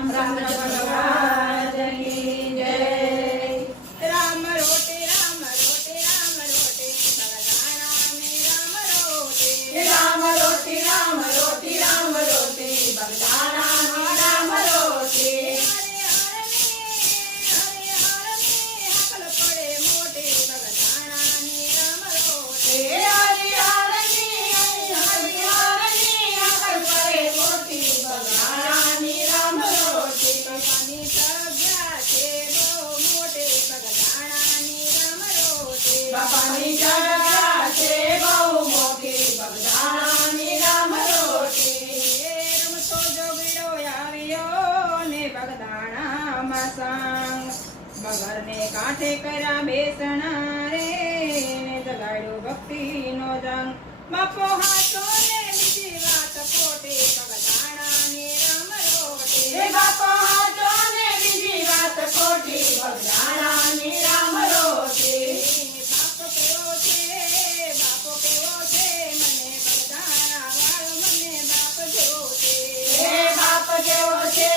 रामचंद्र भगवान की जय। राम रोटे राम रोटे राम रोटे बगदाना में राम रोटे। राम रोटी राम रोटी राम रोटी बगदाना में राम रोटी। हरे हर में हकल पड़े मोटे बगदाना में राम रोटे। हरि हर में अकल पड़े मोटी बगदाना में राम रोटी। बापानी जग्या छे बहू मोटे बगदाना में राम रोटे। बापानी जग्या छे बहू मोटी बगदाना में राम रोटी। રમતો જોગીડો આવ્યો ને બગદાણામાં સાંગ મગરને કાંઠે કર્યા બેસણા રે ને જગાડ્યો ભક્તિનો જંગ બાપો હાચો ને બીજી વાત ખોટી બગદાણાને રામ રોટે. બાપા હાચો ને બીજી વાત ખોટી બગદાના ની રામ રોટી. બાપ કેવો છે બાપો કેવો છે મને બગદાણા વાળો મને બાપ જેવો છે. બાપ જેવો છે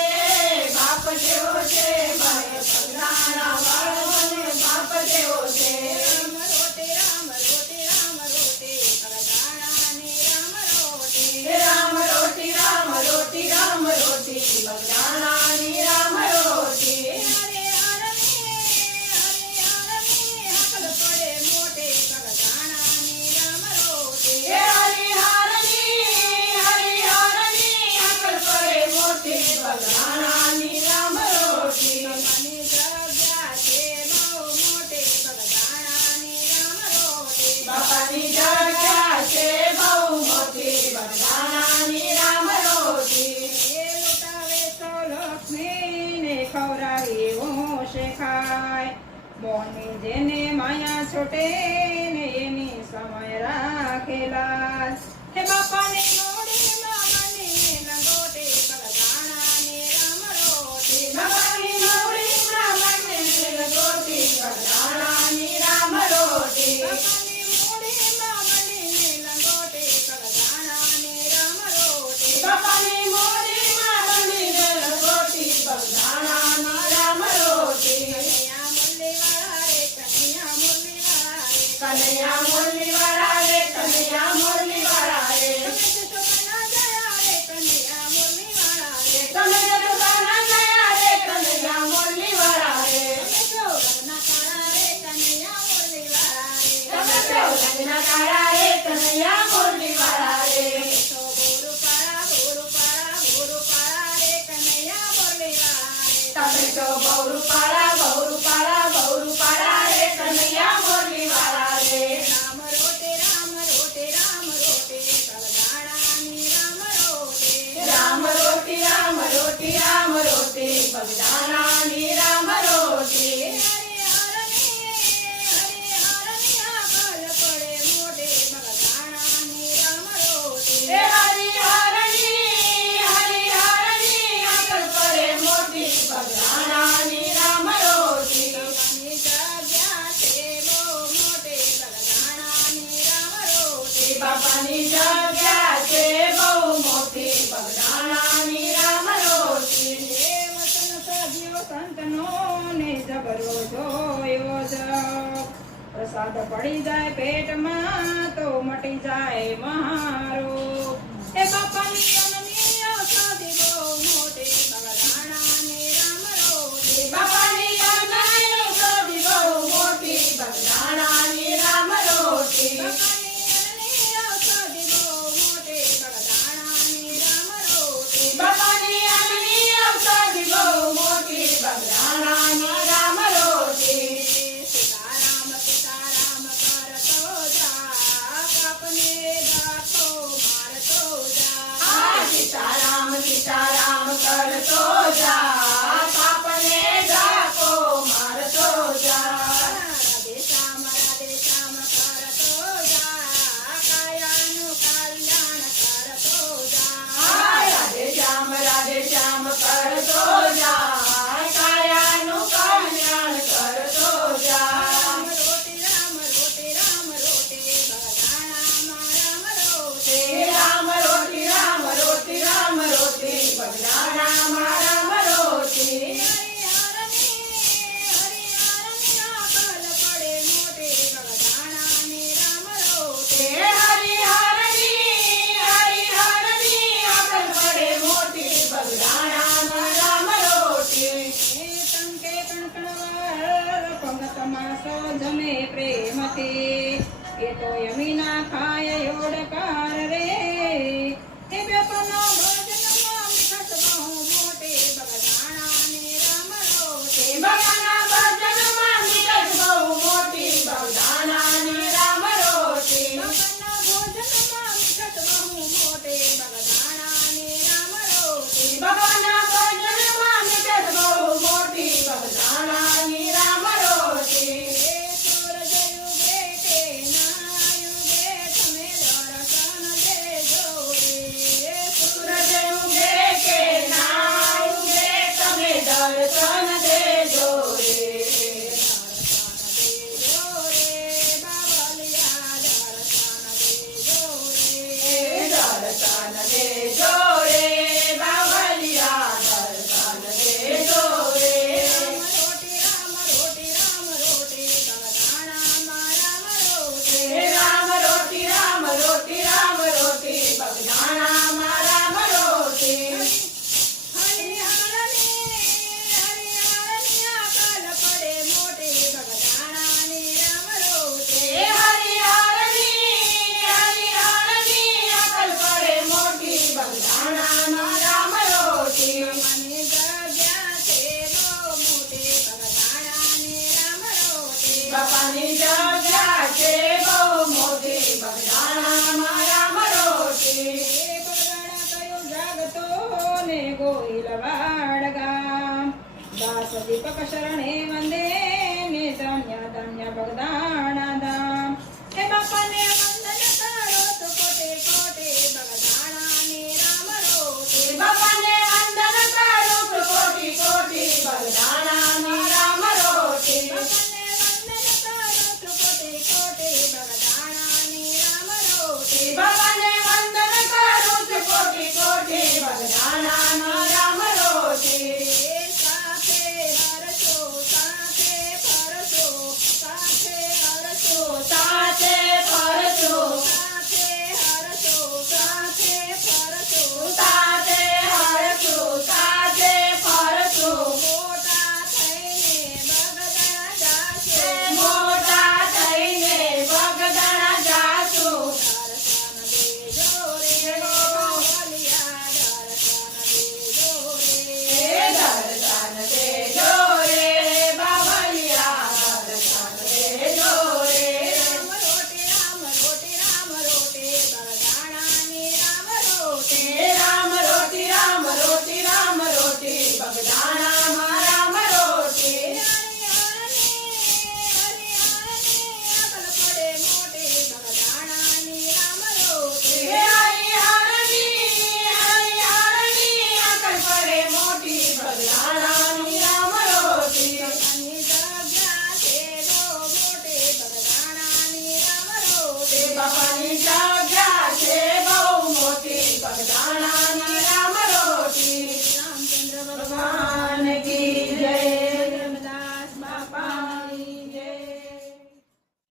બાપ જેવો છે મને બગદાના વાળો મને બાપ જેવો છે. Ram rote Ram rote Ram rote બગદાણાને Ram rote. Ram રોટી રામ રોટી રામ રોટી બગદાના ની રામ રોટી. હરે હર में હકલ પડે મોટે બગદાણાને રામ રોટે. હરિહરની અકલ પડે મોટી બગદાના ની રામ રોટી. બાપાની જગ્યા છે બહુ મોટે બગદાણાને રામ રોટે. બાપાની જગ્યા છે બહુ મોટી બગદાના ની રામ રોટી. એ લૂંટાવે તો લક્ષ્મીને ખવડાવે એવો શેખાય મોહની જેને માયા છોટે ને એની સમય રાખેલા. હે બાપાની મોડીમાં બનીને લંગોટે બગદાણાને રામ રોટે. બાપાની મોડીમાં બંને લગોટી બગદાના ની રામ રોટી. બાપાની મોડીમાં બનીને લંગોટે બગદાણાને રામ રોટે. બાપાની મોડીમાં બંને લગોટી બગદાના ની રામ રોટી. કનૈયા મુરલી વાળા રે કનૈયા મુરલી વાળા રે કનૈયા મુરલી વાળા રે. તમે જગતના જયા રે કનૈયા મુરલી વાળા રે. તમે જો ઘરના કાળા રે કનૈયા મુરલી વાળા રે. તમે સૌના કાળા રે કનૈયા મુરલી વાળા રે. તો બોરુ પાળા રે કનૈયા મુરલી વાળા રે. તમે તો બહુ પાળા રે કનૈયા મુરલી વાળા રે. Ram rote Ram rote Ram rote બગદાણાની Ram rote. Ram રોટી રામ રોટી રામ રોટી બગદાના ની રામ રોટી. હરે હરની અકલ પડે મોટે બગદાણાની રામ રોટે. હરિહરની અકલ પડે મોટી બગદાના ની રામ રોટી. બાપાની જગ્યા છે બહુ મોટે બગદાણાની રામ રોટે. બાપાની જગ્યા છે બહુ મોટી બગદાના ની રામ રોટી. એ વતન સજીવ સંતનો ને જબરો જોયો જ પ્રસાદ પડી જાય પેટમાં તો મટી જાય મહારો. એ બાપાની અનની ઔષધિ બહુ મોટે બગદાણાની રામ રોટે. બાપાની કનૈયાની સોધી બહુ મોટી બગદાના ની રામ રોટી. બાપાની અનની ઔષધિ બહુ મોટે બગદાણાની રામ રોટે. બાપાની અનની ઔષધિ બહુ મોટી બગદાના ની રામ રોટી. સીતારામ સીતારામ કરતો જા કાપને ગાંઠો મારતો જા. સીતારામ સીતારામ કરતો જા પાપને ડાકો મારતો જા. રાધે શ્યામ કરતો જા કાયાનું કલ્યાણ કરતો જા. રાધે શ્યામ કરતો જા કાયાનું કલ્યાણ કરતો જા. Ram rote Ram rote Ram rote બગદાણામાં Ram rote. Ram રોટી રામ રોટી રામ રોટી બગદાના જમે પ્રેમથી એ તો યમીના ખાય યોડકાર રે એ બેપના ભોજનમાં મીઠાશ બહુ મોટી બગદાણા ને રામ રોટે બાપાના ભજનમાં મીઠશ બહુ મોટી બગદાણાની રામ રોટી બાપાના ભોજનમાં મીઠાશ બહુ મોટી બગદાણા ને રામ રોટે બાપાના ભજનમાં મીઠશ બહુ મોટી બગદાણાની રામ રોટી એ સૂરજ યુગે કે ના યુગે તમે દર્શન દેજો રે એ સૂરજ ઉગે કે ના ઉગે તમે દર્શન દેજો રે દર્શન દેજો રે બાવલિયા દર્શન દેજો રે રામ રોટી રામ રોટી રામ રોટી બગદાણામાં રામ રોટી એ હરિહરની અકલ પડે મોટી બગદાણામાં રામ રોટી બાપાની જગ્યા છે બહુ મોટી બગદાણામાં રામ રોટી ગોઈલ વાડ ગામ દાસ દીપક શરણે વંદે